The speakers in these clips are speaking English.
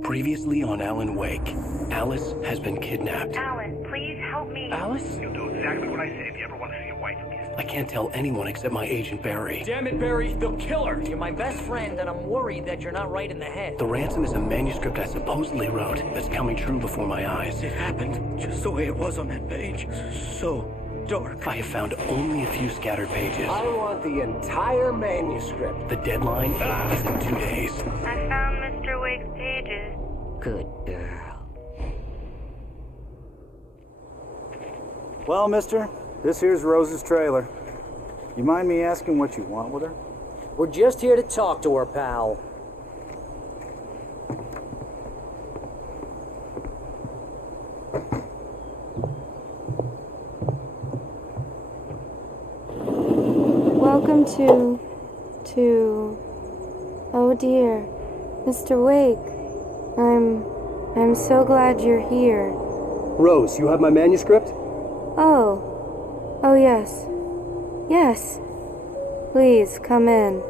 Previously on Alan Wake, Alice has been kidnapped. Alan, please help me. Alice? You'll do exactly what I say if you ever want to see your wife again. I can't tell anyone except my agent Barry. Damn it, Barry, they'll kill her. You're my best friend, and I'm worried that you're not right in the head. The ransom is a manuscript I supposedly wrote that's coming true before my eyes. It happened just the way it was on that page. So dark. I have found only a few scattered pages. I want the entire manuscript. The deadline is in 2 days. I found Mr. Wake's pages. Good girl. Well, mister, this here's Rose's trailer. You mind me asking what you want with her? We're just here to talk to her, pal. Welcome to... Oh dear, Mr. Wake. I'm so glad you're here. Rose, you have my manuscript? Oh, yes. Yes. Please, come in.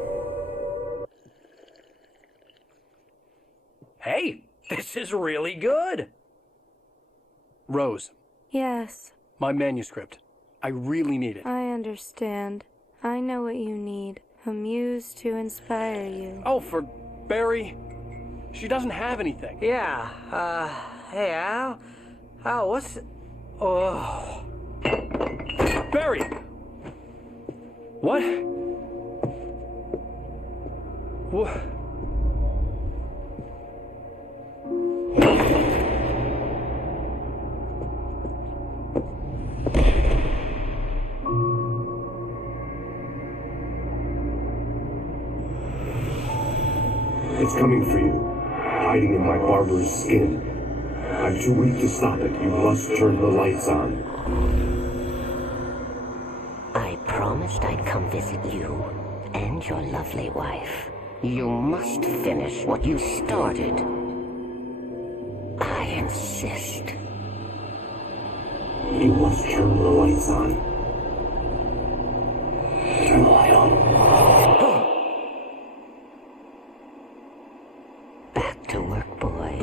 Hey, this is really good. Rose, Yes, my manuscript. I really need it. I understand. I know what you need. A muse to inspire you. Oh, for Barry. She doesn't have anything. Yeah, hey, Al? Al, what's... Oh... Barry! What? What? It's coming for you, hiding in my barber's skin. I'm too weak to stop it. You must turn the lights on. I promised I'd come visit you and your lovely wife. You must finish what you started. I insist. You must turn the lights on. Turn the light on. Back to work, boy.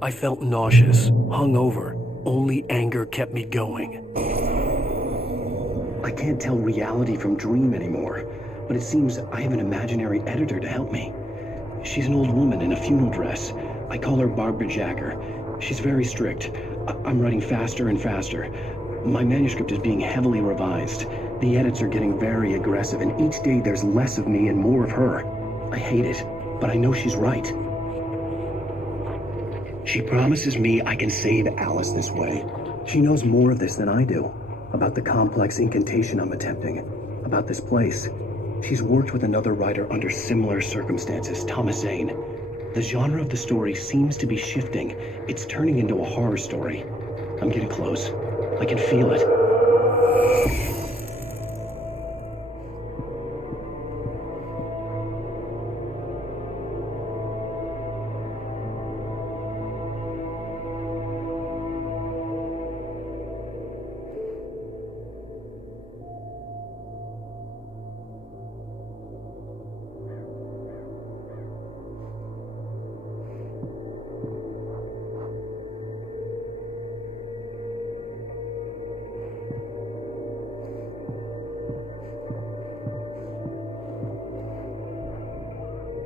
I felt nauseous, hungover. Only anger kept me going. I can't tell reality from dream anymore, but it seems I have an imaginary editor to help me. She's an old woman in a funeral dress. I call her Barbara Jacker. She's very strict. I'm writing faster and faster. My manuscript is being heavily revised. The edits are getting very aggressive, and each day there's less of me and more of her. I hate it, but I know she's right. She promises me I can save Alice this way. She knows more of this than I do. About the complex incantation I'm attempting. About this place. She's worked with another writer under similar circumstances, Thomas Zane. The genre of the story seems to be shifting. It's turning into a horror story. I'm getting close. I can feel it.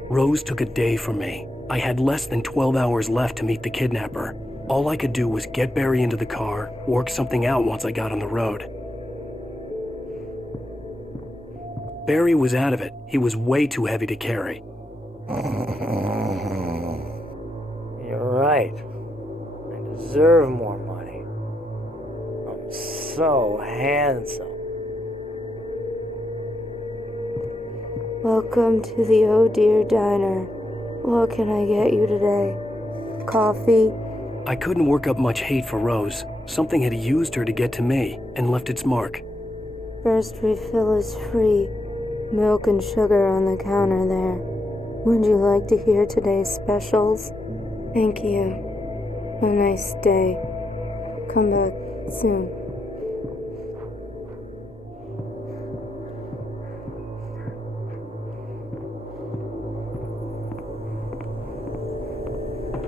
Rose took a day from me. I had less than 12 hours left to meet the kidnapper. All I could do was get Barry into the car, work something out once I got on the road. Barry was out of it. He was way too heavy to carry. You're right. I deserve more money. I'm so handsome. Welcome to the Oh Dear Diner. What can I get you today? Coffee? I couldn't work up much hate for Rose. Something had used her to get to me and left its mark. First refill is free. Milk and sugar on the counter there. Would you like to hear today's specials? Thank you. A nice day. come back soon.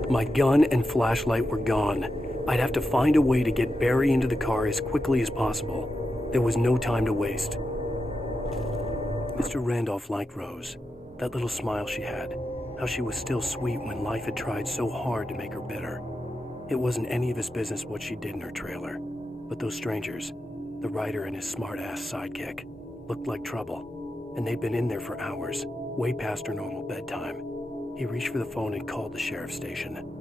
My gun and flashlight were gone. I'd have to find a way to get Barry into the car as quickly as possible. There was no time to waste. Mr. Randolph liked Rose. That little smile she had. How she was still sweet when life had tried so hard to make her bitter. It wasn't any of his business what she did in her trailer. But those strangers, the writer and his smart-ass sidekick, looked like trouble. And they'd been in there for hours, way past her normal bedtime. He reached for the phone and called the sheriff's station.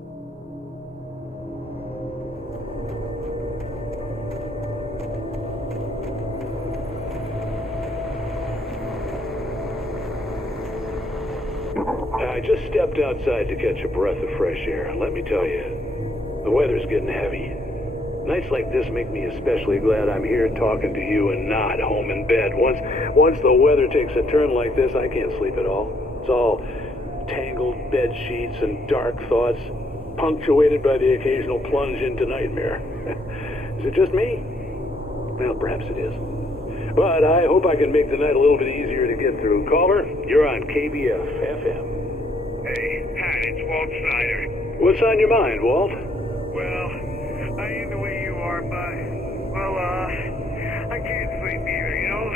I just stepped outside to catch a breath of fresh air, and let me tell you, the weather's getting heavy. Nights like this make me especially glad I'm here talking to you and not home in bed. Once the weather takes a turn like this, I can't sleep at all. It's all tangled bed sheets and dark thoughts, punctuated by the occasional plunge into nightmare. Is it just me? Well, perhaps it is. But I hope I can make the night a little bit easier to get through. Caller, you're on KBF FM. Hey, Pat, it's Walt Snyder. What's on your mind, Walt? Well, I ain't the way you are, but, well, I can't sleep either, you know?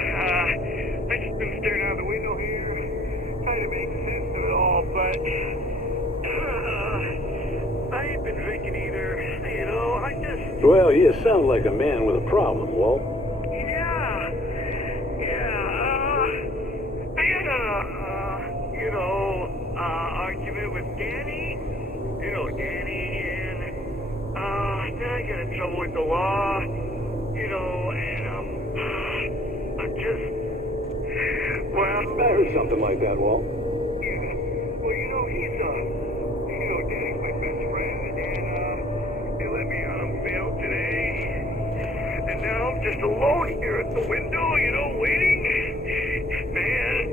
I just been staring out the window here, trying to make sense of it all, but, I ain't been drinking either, you know? I just... Well, you sound like a man with a problem, Walt. I had argument with Danny, and, then I got in trouble with the law, and, I'm just, well... I heard something like that, Walt. Yeah, well, Danny's my best friend, and, they let me out on bail today, and now I'm just alone here at the window, waiting. Man,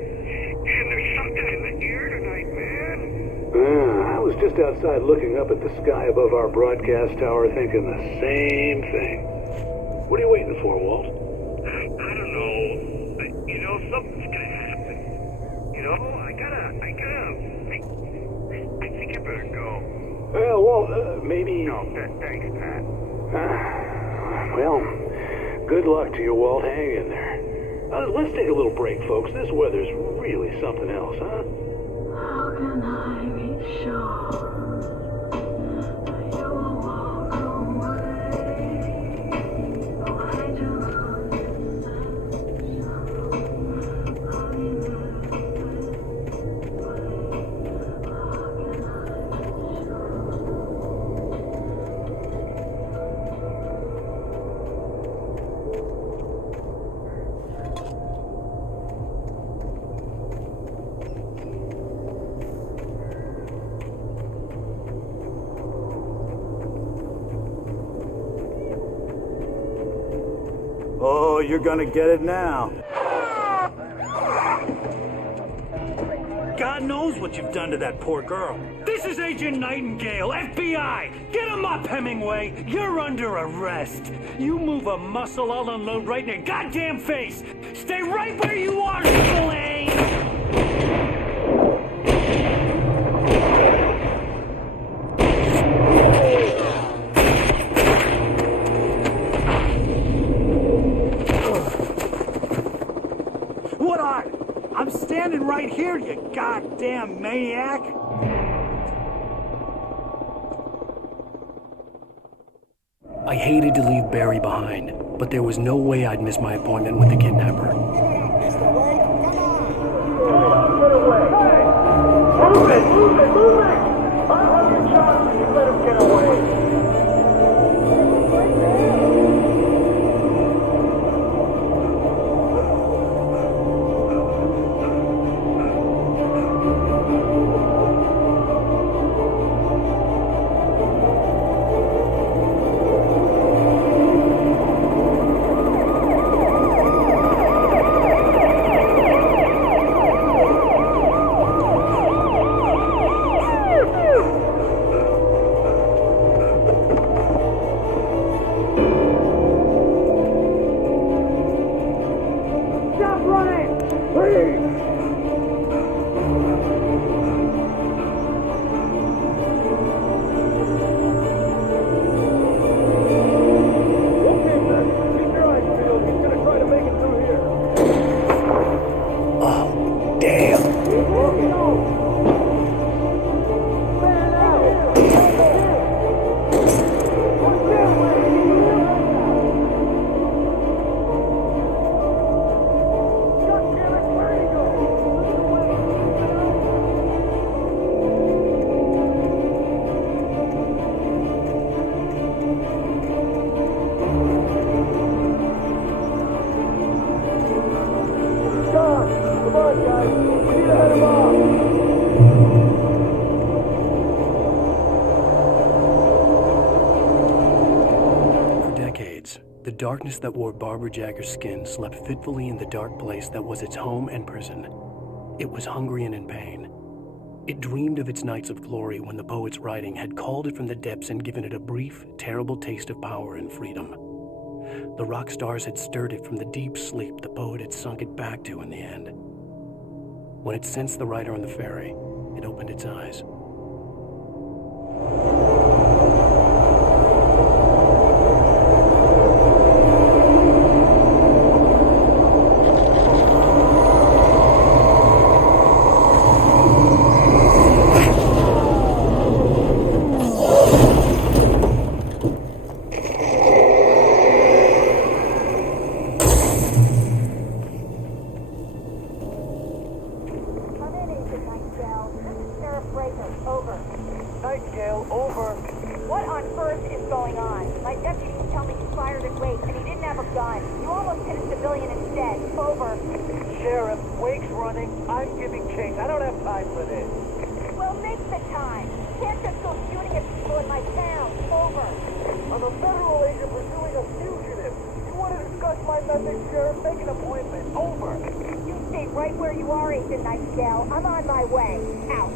and there's something in the air tonight, man. I was just outside looking up at the sky above our broadcast tower thinking the same thing. What are you waiting for, Walt? I don't know. Something's gonna happen. I think I better go. Well, Walt, maybe... No, thanks, Pat. Well, good luck to you, Walt. Hang in there. Let's take a little break, folks. This weather's really something else, huh? How can I be sure you will walk away? Oh, I do Oh, you're gonna get it now. God knows what you've done to that poor girl. This is Agent Nightingale, FBI! Get him up, Hemingway! You're under arrest. You move a muscle, I'll unload right in your goddamn face! Stay right where you are, Spillane! I'm standing right here, you goddamn maniac! I hated to leave Barry behind, but there was no way I'd miss my appointment with the kidnapper. Move it! I'll have your shot if you let him get away. The darkness that wore Barbara Jagger's skin slept fitfully in the dark place that was its home and prison. It was hungry and in pain. It dreamed of its nights of glory when the poet's writing had called it from the depths and given it a brief, terrible taste of power and freedom. The rock stars had stirred it from the deep sleep the poet had sunk it back to in the end. When it sensed the writer on the ferry, it opened its eyes. I'm on my way. Out.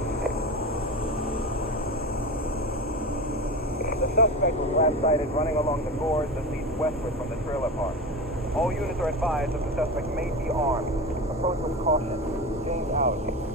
The suspect was last sighted running along the gorge that leads westward from the trailer park. All units are advised that the suspect may be armed. Approach with caution. James out.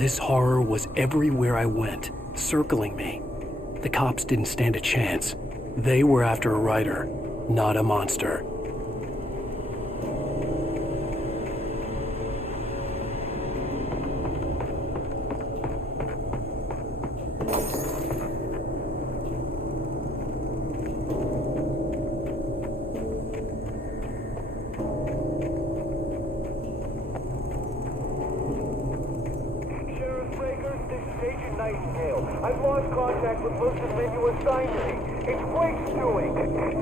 This horror was everywhere I went, circling me. The cops didn't stand a chance. They were after a writer, not a monster. I've lost contact with most of the men you assigned to me. It's Wake's doing.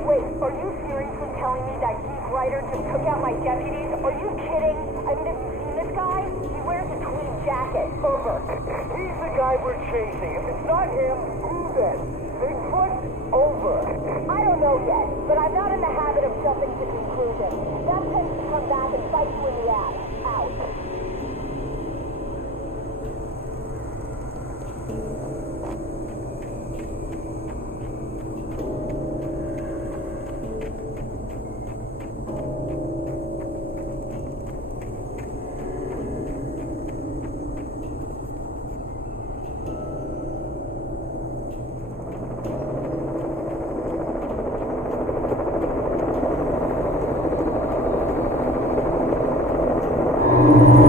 Wait, are you seriously telling me that geek writer just took out my deputies? Are you kidding? I mean, have you seen this guy? He wears a tweed jacket. Over. He's the guy we're chasing. If it's not him, who then? Bigfoot? Over. I don't know yet, but I'm not in the habit of jumping to conclusions. That tends to come back and bite you in the ass. Out. You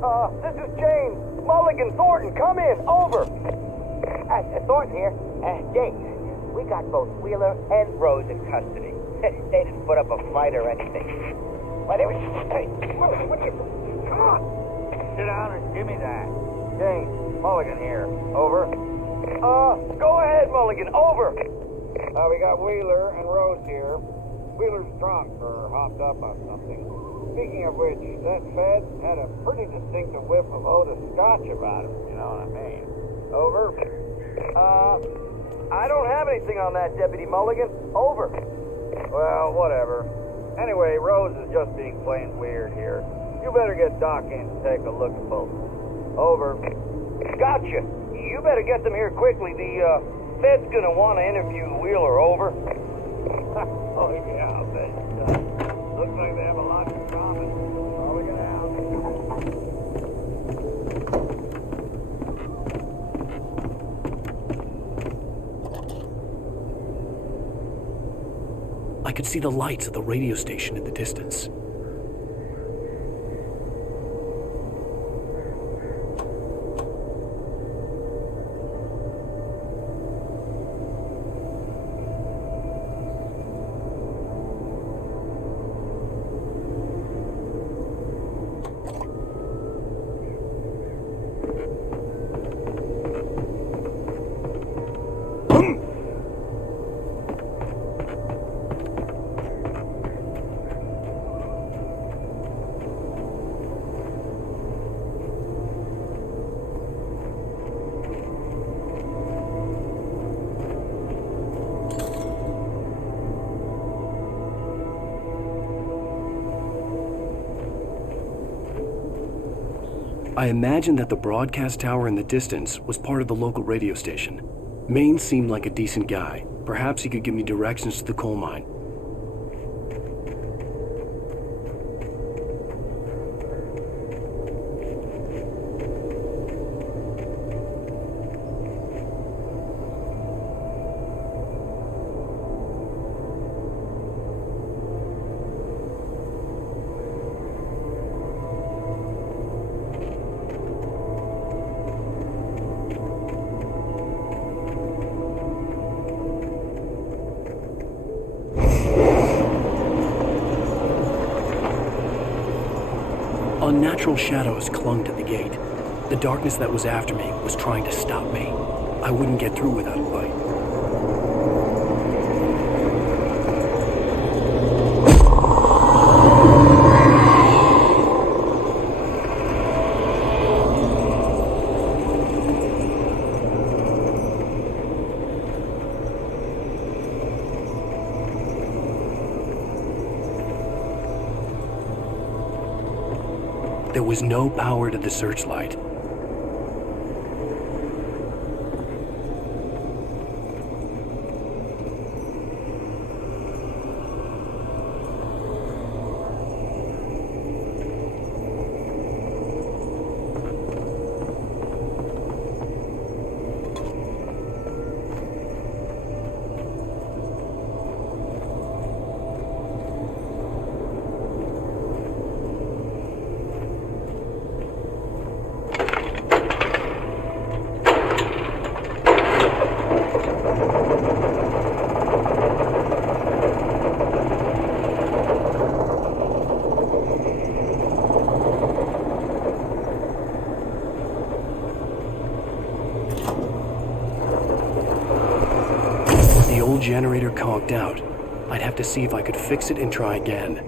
This is James. Mulligan, Thornton, come in. Over. Thornton here. James, we got both Wheeler and Rose in custody. They didn't put up a fight or anything. Why, they were... Hey, Mulligan, what are you... Come on. Sit down and give me that. James, Mulligan here. Over. Go ahead, Mulligan. Over. We got Wheeler and Rose here. Wheeler's drunk or hopped up on something. Speaking of which, that Fed had a pretty distinctive whiff of Otis Scotch about him, you know what I mean? Over. I don't have anything on that, Deputy Mulligan. Over. Well, whatever. Anyway, Rose is just being plain weird here. You better get Doc in to take a look at both. Over. Gotcha. You better get them here quickly. The Fed's gonna want to interview Wheeler. Over. Oh, yeah, I'll bet. Looks like they have a lot in common. Mulligan out. I could see the lights of the radio station in the distance. I imagined that the broadcast tower in the distance was part of the local radio station. Maine seemed like a decent guy. Perhaps he could give me directions to the coal mine. Unnatural shadows clung to the gate. The darkness that was after me was trying to stop me. I wouldn't get through without a light. There was no power to the searchlight. The old generator conked out. I'd have to see if I could fix it and try again.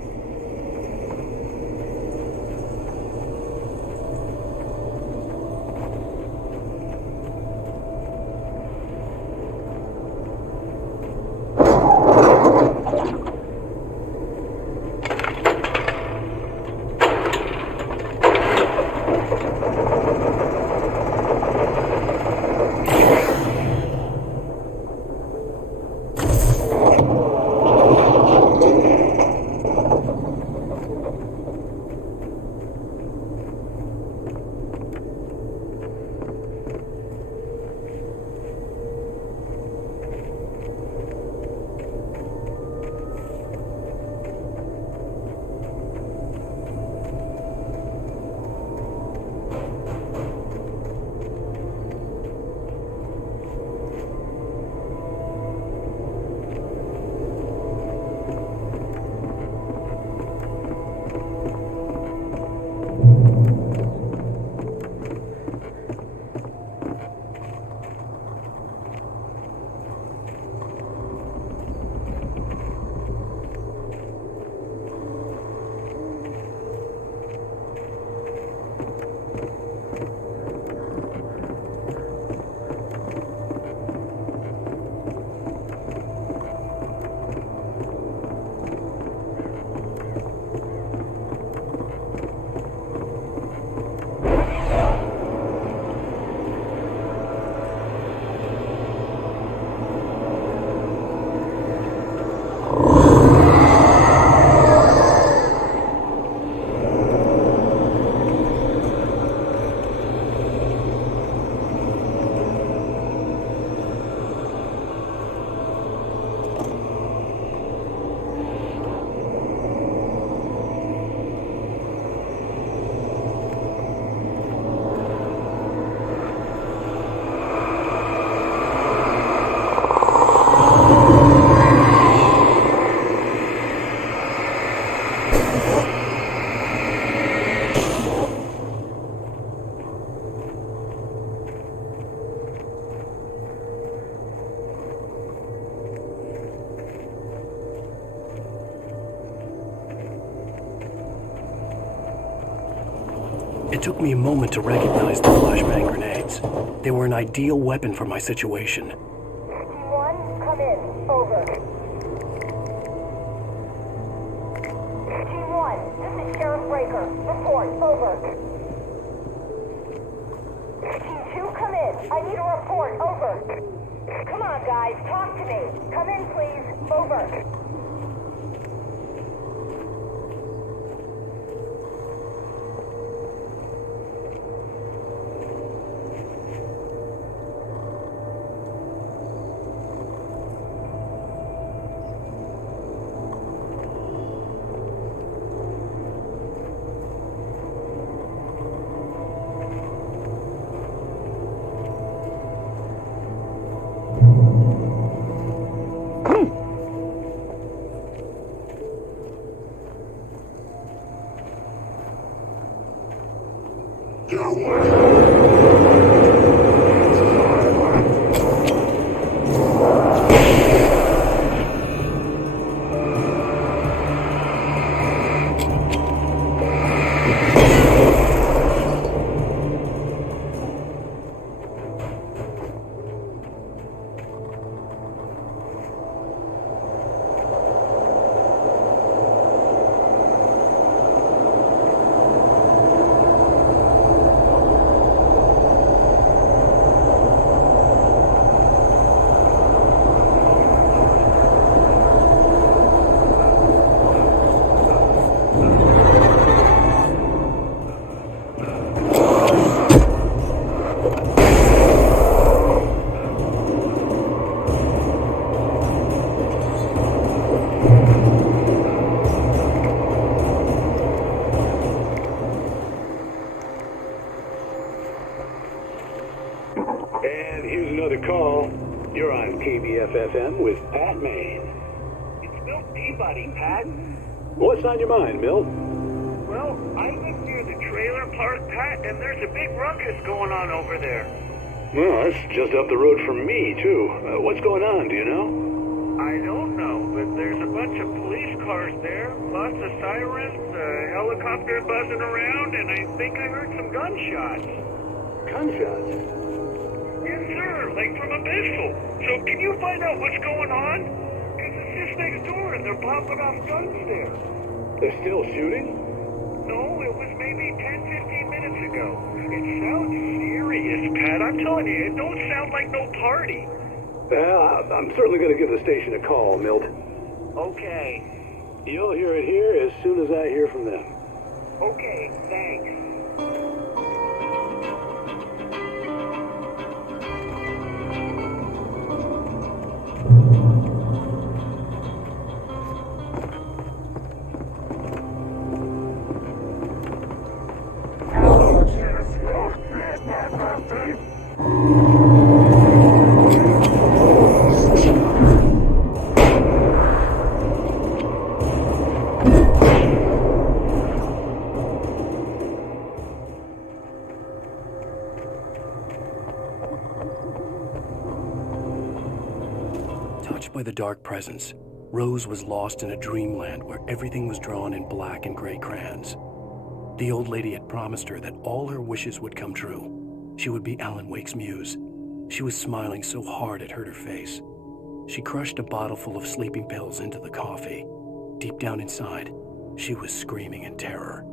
It took me a moment to recognize the flashbang grenades. They were an ideal weapon for my situation. Team 1, come in. Over. Team 1, this is Sheriff Breaker. Report. Over. Team 2, come in. I need a report. Over. Come on, guys. Talk to me. Come in, please. Over. And here's another call. You're on KBFFM with Pat Maine. It's Milt Peabody, Pat. What's on your mind, Milt? Well, I live near the trailer park, Pat, and there's a big ruckus going on over there. Well, that's just up the road from me, too. What's going on, do you know? I don't know, but there's a bunch of police cars there, lots of sirens, a helicopter buzzing around, and I think I heard some gunshots. Gunshots? Yes, sir, like from a pistol. So can you find out what's going on? Because it's just next door, and they're popping off guns there. They're still shooting? No, it was maybe 10, 15 minutes ago. It sounds serious, Pat. I'm telling you, it don't sound like no party. Well, I'm certainly going to give the station a call, Milt. Okay. You'll hear it here as soon as I hear from them. Okay, thanks. Touched by the dark presence, Rose was lost in a dreamland where everything was drawn in black and gray crayons. The old lady had promised her that all her wishes would come true. She would be Alan Wake's muse. She was smiling so hard it hurt her face. She crushed a bottle full of sleeping pills into the coffee. Deep down inside, she was screaming in terror.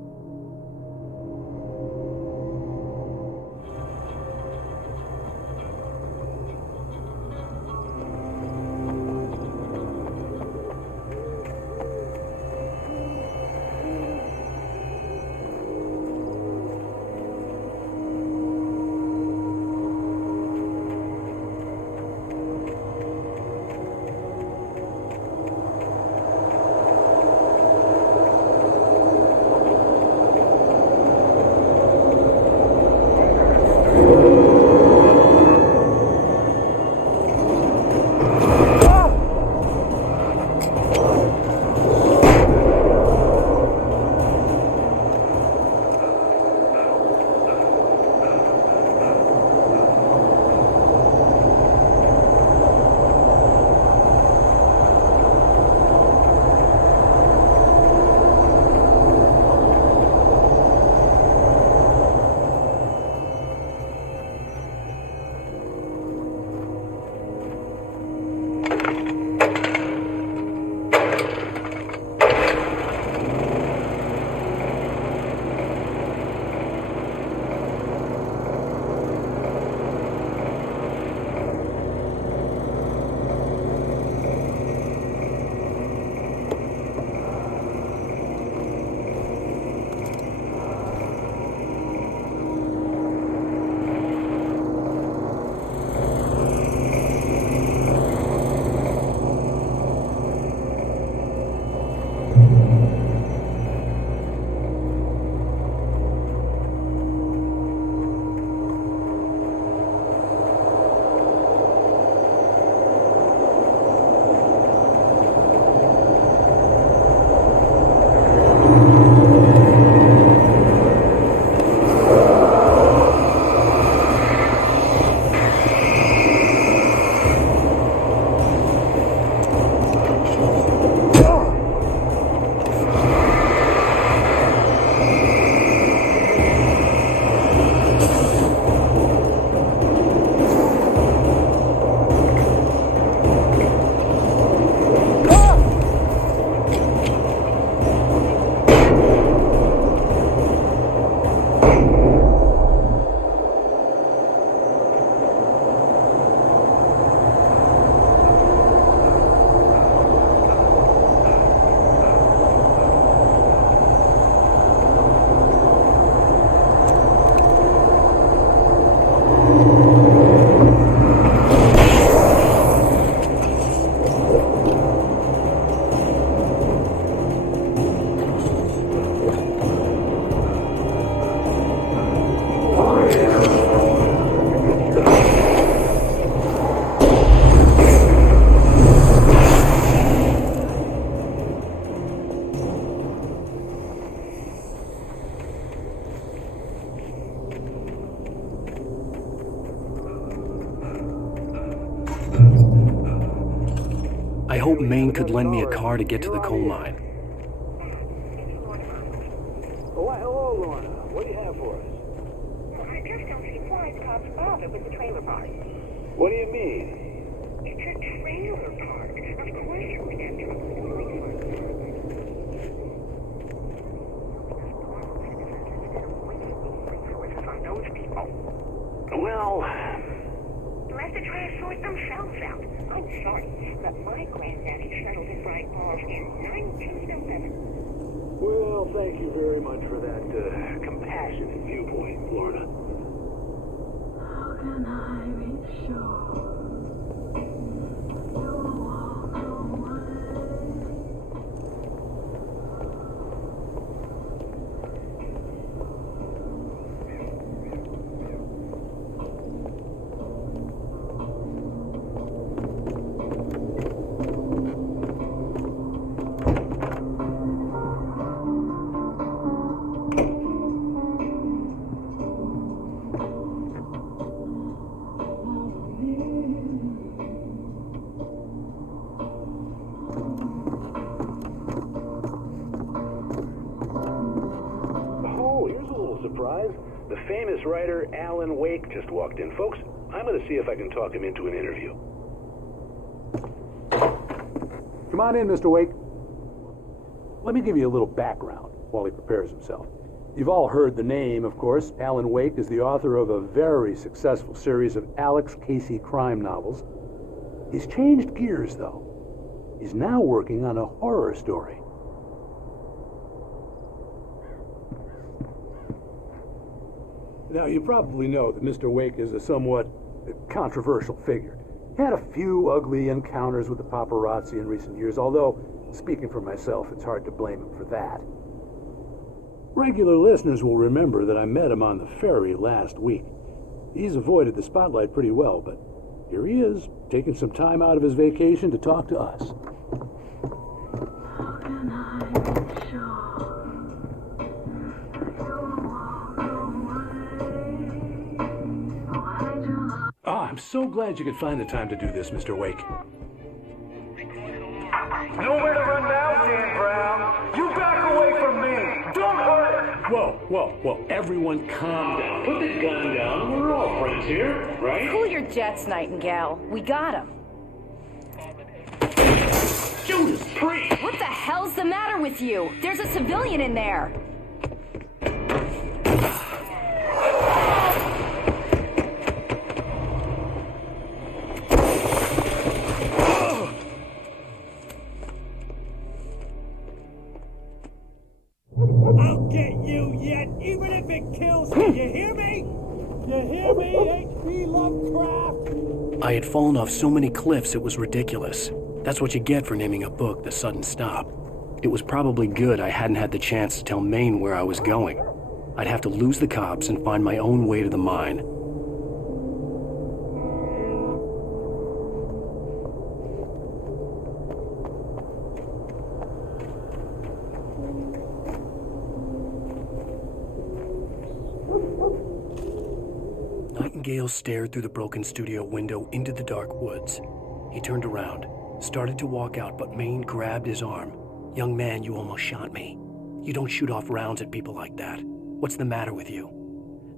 hope Maine could lend me a car to get to the coal mine. Oh, why, hello, Lorna. What do you have for us? I just don't see why the cops bothered with the trailer park. What do you mean? It's a trailer park. Of course you would have trouble knowing one. On those people. Well, They'll have to try to sort themselves out. I'm sorry, but my granddaddy settled in Bright Falls in 1911. well, thank you very much for that compassionate viewpoint, Lorna. How can I be sure you'll walk away? Oh, here's a little surprise. The famous writer Alan Wake just walked in. Folks, I'm going to see if I can talk him into an interview. Come on in, Mr. Wake. Let me give you a little background while he prepares himself. You've all heard the name, of course. Alan Wake is the author of a very successful series of Alex Casey crime novels. He's changed gears, though. He's now working on a horror story. Now, you probably know that Mr. Wake is a somewhat controversial figure. He had a few ugly encounters with the paparazzi in recent years, although, speaking for myself, it's hard to blame him for that. Regular listeners will remember that I met him on the ferry last week. He's avoided the spotlight pretty well, but here he is, taking some time out of his vacation to talk to us. How can I be sure you'll walk away? Oh, I'm so glad you could find the time to do this, Mr. Wake. Nowhere to run now, Dan Brown. You back away from me. Don't hurt it. Whoa, everyone calm down. Put the gun down. We're all friends here, right? Cool your jets, Nightingale. We got him. Judas Priest! What the hell's the matter with you? There's a civilian in there. I'll get you yet, even if it kills me. You hear me? You hear me, H.P. Lovecraft? I had fallen off so many cliffs it was ridiculous. That's what you get for naming a book The Sudden Stop. It was probably good I hadn't had the chance to tell Maine where I was going. I'd have to lose the cops and find my own way to the mine. Nightingale stared through the broken studio window into the dark woods. He turned around, started to walk out, but Maine grabbed his arm. "Young man, you almost shot me. You don't shoot off rounds at people like that. What's the matter with you?"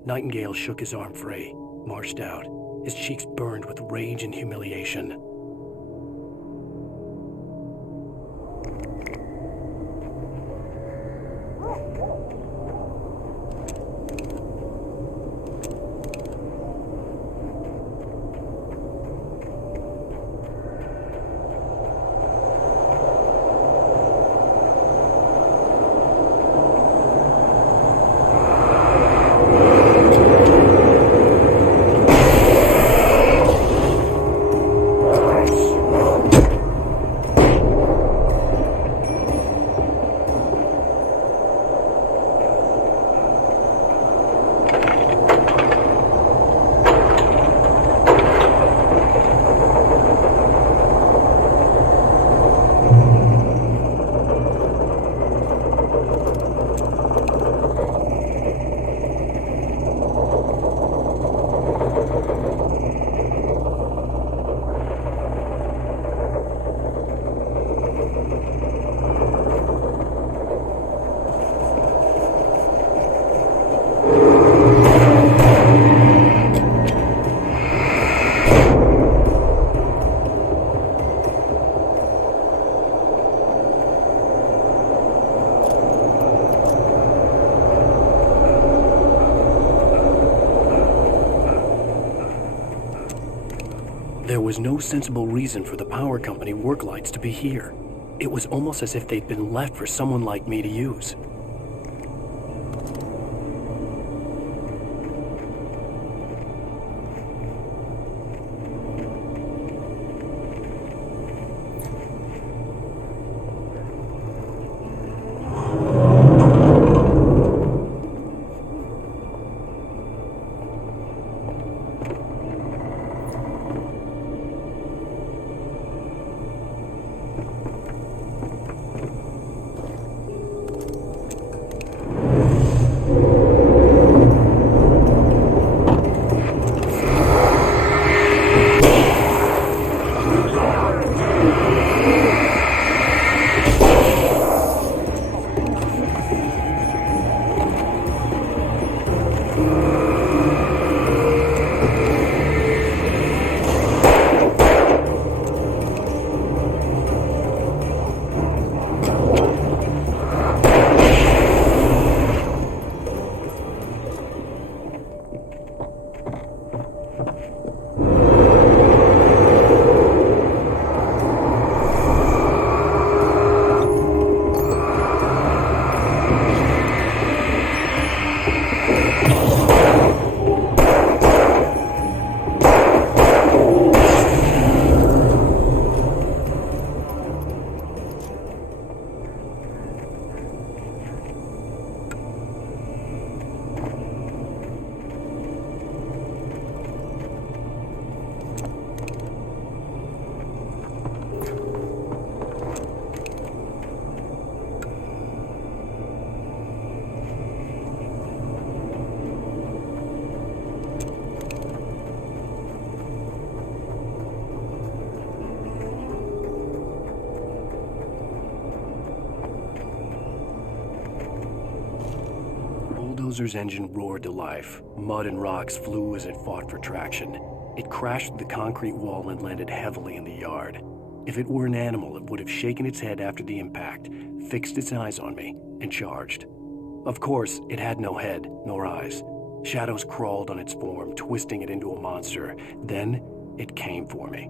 Nightingale shook his arm free, marched out. His cheeks burned with rage and humiliation. There was no sensible reason for the power company work lights to be here. It was almost as if they'd been left for someone like me to use. The bulldozer's engine roared to life. Mud and rocks flew as it fought for traction. It crashed through the concrete wall and landed heavily in the yard. If it were an animal, it would have shaken its head after the impact, fixed its eyes on me, and charged. Of course, it had no head, nor eyes. Shadows crawled on its form, twisting it into a monster. Then, it came for me.